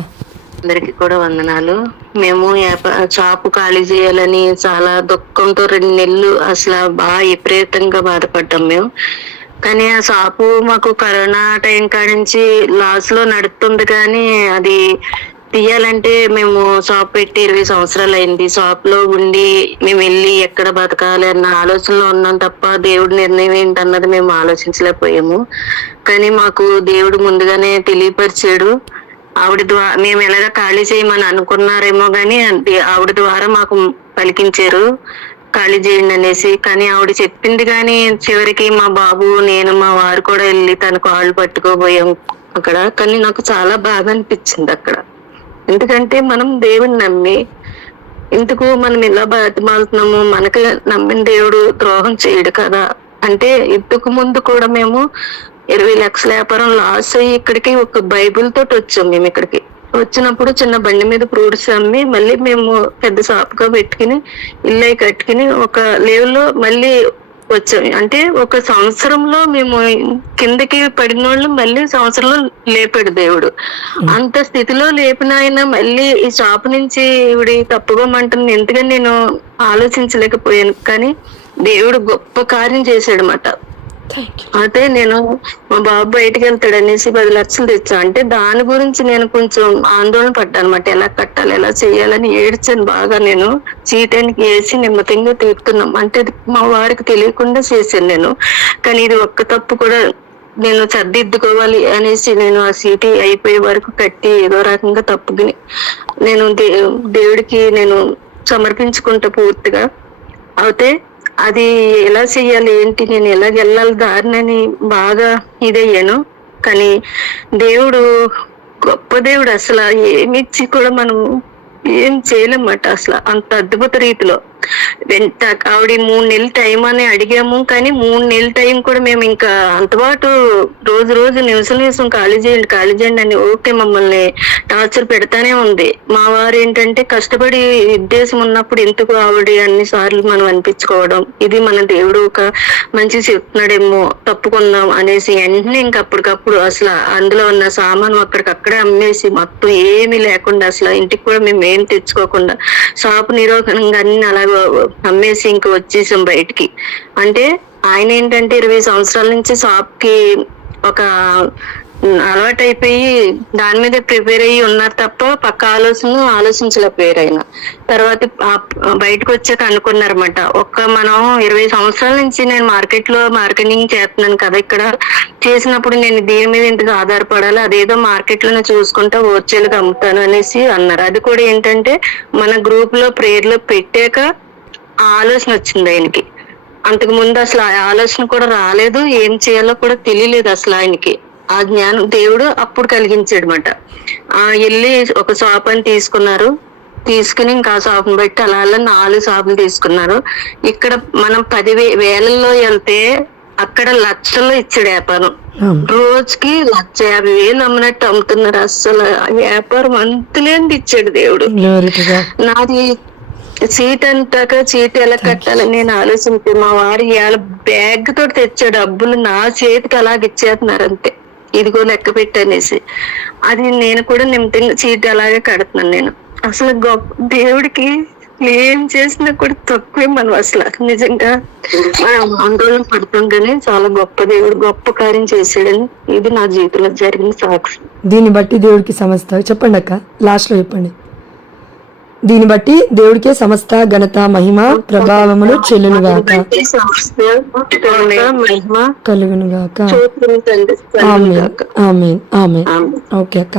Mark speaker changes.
Speaker 1: అందరికి కూడా వందనాలు. మేము షాపు ఖాళీ చేయాలని చాలా దుఃఖంతో రెండు నెలలు అసలు బాగా విపరీతంగా బాధపడ్డాం మేము. కానీ ఆ షాపు మాకు కరోనా టైం కాడి నుంచి లాస్లో నడుస్తుంది కానీ అది తీయాలంటే మేము షాప్ పెట్టి ఇరవై సంవత్సరాలు అయింది. షాప్లో ఉండి మేము వెళ్ళి ఎక్కడ బతకాలి అన్న ఆలోచనలో ఉన్నాం తప్ప దేవుడి నిర్ణయం ఏంటన్నది మేము ఆలోచించలేకపోయాము. కానీ మాకు దేవుడు ముందుగానే తెలియపరిచాడు. ఆవిడ ద్వారా మేము ఎలాగ ఖాళీ చేయమని అనుకున్నారేమో గాని ఆవిడ ద్వారా మాకు పలికించారు. ఖాళీ చేయండి అనేసి. కానీ ఆవిడ చెప్పింది కానీ చివరికి మా బాబు నేను మా వారు కూడా వెళ్ళి తన కాళ్ళు పట్టుకోబోయాం అక్కడ. కానీ నాకు చాలా బాధ అనిపించింది అక్కడ. ఎందుకంటే మనం దేవుని నమ్మి ఇందుకు మనం ఇలా బతిమాలుతున్నాము మనకి నమ్మిన దేవుడు ద్రోహం చేయడు కదా. అంటే ఇంతకు ముందు కూడా మేము ఇరవై లక్షల వ్యాపారం లాస్ అయ్యి ఇక్కడికి ఒక బైబిల్ తోటి వచ్చాం మేము ఇక్కడికి. వచ్చినప్పుడు చిన్న బండి మీద ఫ్రూట్స్ అమ్మి మళ్ళీ మేము పెద్ద షాప్గా పెట్టుకుని ఇల్లు కట్టుకుని ఒక లెవెల్లో మళ్ళీ వచ్చాం. అంటే ఒక సంవత్సరంలో మేము కిందకి పడిన వాళ్ళు మళ్ళీ సంవత్సరంలో లేపాడు దేవుడు. అంత స్థితిలో లేపిన ఆయన మళ్ళీ ఈ షాప్ నుంచి ఇవిడి తప్పుకోమంటుంది ఎందుకని నేను ఆలోచించలేకపోయాను. కానీ దేవుడు గొప్ప కార్యం చేశాడు అన్నమాట అయితే నేను మా బాబు బయటకు వెళ్తాడు అనేసి పది లక్షలు తెచ్చా. అంటే దాని గురించి నేను కొంచెం ఆందోళన పడ్డాను అనమాట ఎలా కట్టాలి ఎలా చేయాలని ఏడ్చాను బాగా నేను. చీటానికి వేసి నెమ్మదిగా తీరుతున్నాం. అంటే మా వారికి తెలియకుండా చేశాను నేను. కానీ ఇది ఒక్క తప్పు కూడా నేను సర్దిద్దుకోవాలి అనేసి నేను ఆ సీటీ అయిపోయే వరకు కట్టి ఏదో రకంగా తప్పుకుని నేను దే- దేవుడికి నేను సమర్పించుకుంటా పూర్తిగా. అయితే అది ఎలా చెయ్యాలి ఏంటి నేను ఎలా వెళ్ళాలి దారినని బాగా ఇదయ్యాను కానీ దేవుడు గొప్ప దేవుడు అసలు ఏమిచ్చి కూడా మనం ఏం చేయలేమాట అసలు అంత అద్భుత రీతిలో. వెంట ఆవిడ మూడు నెలల టైం అని అడిగాము కానీ మూడు నెలల టైం కూడా మేము ఇంకా అంతపాటు రోజు రోజు నిమిషం నిమిషం ఖాళీ చేయండి ఖాళీ చేయండి అని ఓకే మమ్మల్ని టార్చర్ పెడతానే ఉంది. మా వారు ఏంటంటే కష్టపడి ఉద్దేశం ఉన్నప్పుడు ఎందుకు ఆవిడ అన్ని సార్లు మనం అనిపించుకోవడం ఇది మన దేవుడు ఒక మంచి చెప్తున్నాడేమో తప్పుకుందాం అనేసి వెంటనే ఇంక అప్పటికప్పుడు అసలు అందులో ఉన్న సామాను అక్కడికక్కడే అమ్మేసి మొత్తం ఏమీ లేకుండా అసలు ఇంటికి కూడా మేము ఏం తెచ్చుకోకుండా షాప్ నిరోధనంగా అన్ని అలా అమ్మేసి ఇంక వచ్చేసాం బయటికి. అంటే ఆయన ఏంటంటే ఇరవై సంవత్సరాల నుంచి షాప్కి ఒక అలవాటు అయిపోయి దాని మీద ప్రిపేర్ అయ్యి ఉన్నారు తప్ప పక్క ఆలోచన ఆలోచించలేకపోయారు ఆయన. తర్వాత బయటకు వచ్చాక అనుకున్నారన్నమాట. ఒక్క మనం ఇరవై సంవత్సరాల నుంచి నేను మార్కెట్లో మార్కెటింగ్ చేస్తున్నాను కదా ఇక్కడ. చేసినప్పుడు నేను దీని మీద ఇంతగా ఆధారపడాలి అదేదో మార్కెట్లోనే చూసుకుంటా హోల్సేల్గా అమ్ముతాను అనేసి అన్నారు. అది కూడా ఏంటంటే మన గ్రూప్లో ప్రేయర్లో పెట్టాక ఆలోచన వచ్చింది ఆయనకి. అంతకు ముందు అసలు ఆ ఆలోచన కూడా రాలేదు ఏం చేయాలో కూడా తెలియలేదు అసలు ఆయనకి. ఆ జ్ఞానం దేవుడు అప్పుడు కలిగించాడు అనమాట ఆ వెళ్ళి ఒక షాప్ అని తీసుకున్నారు. తీసుకుని ఇంకా ఆ షాప్ని బట్టి అలా అలా నాలుగు షాపులు తీసుకున్నారు. ఇక్కడ మనం పది వేలల్లో వెళ్తే అక్కడ లక్షల్లో ఇచ్చాడు వ్యాపారం. రోజుకి లక్ష యాభై వేలు అమ్మినట్టు అమ్ముతున్నారు అసలు ఆ వ్యాపారం అంతులేంది ఇచ్చాడు దేవుడు. నాది సీట్ అంటాక చీట్ ఎలా కట్టాలని నేను ఆలోచించి మా వారు ఇవాళ బ్యాగ్ తోటి తెచ్చా డబ్బులు నా చేతికి అలాగ ఇచ్చేస్తున్నారు అంతే. ఇదిగో లెక్క పెట్టనేసి. అది నేను కూడా నిమితంగా చీట్ అలాగే కడుతున్నాను నేను. అసలు గొప్ప దేవుడికి ఏం చేసినా కూడా తక్కువే మనం అసలు. నిజంగా మనం ఆందోళన పడుతాం కానీ చాలా గొప్ప దేవుడు గొప్ప కార్యం చేశాడని ఇది నా జీవితంలో జరిగిన సాక్షి
Speaker 2: దీన్ని బట్టి దేవుడికి సమస్త చెప్పండి అక్క. లాస్ట్లో చెప్పండి. దీన్ని బట్టి దేవుడికే సమస్త ఘనత మహిమ ప్రభావములు
Speaker 1: సంస్థ, ఘనత, మహిమ స్తోత్రం తండ్రి
Speaker 2: ఆమె. ఆమె ఆమె. ఓకే అక్క.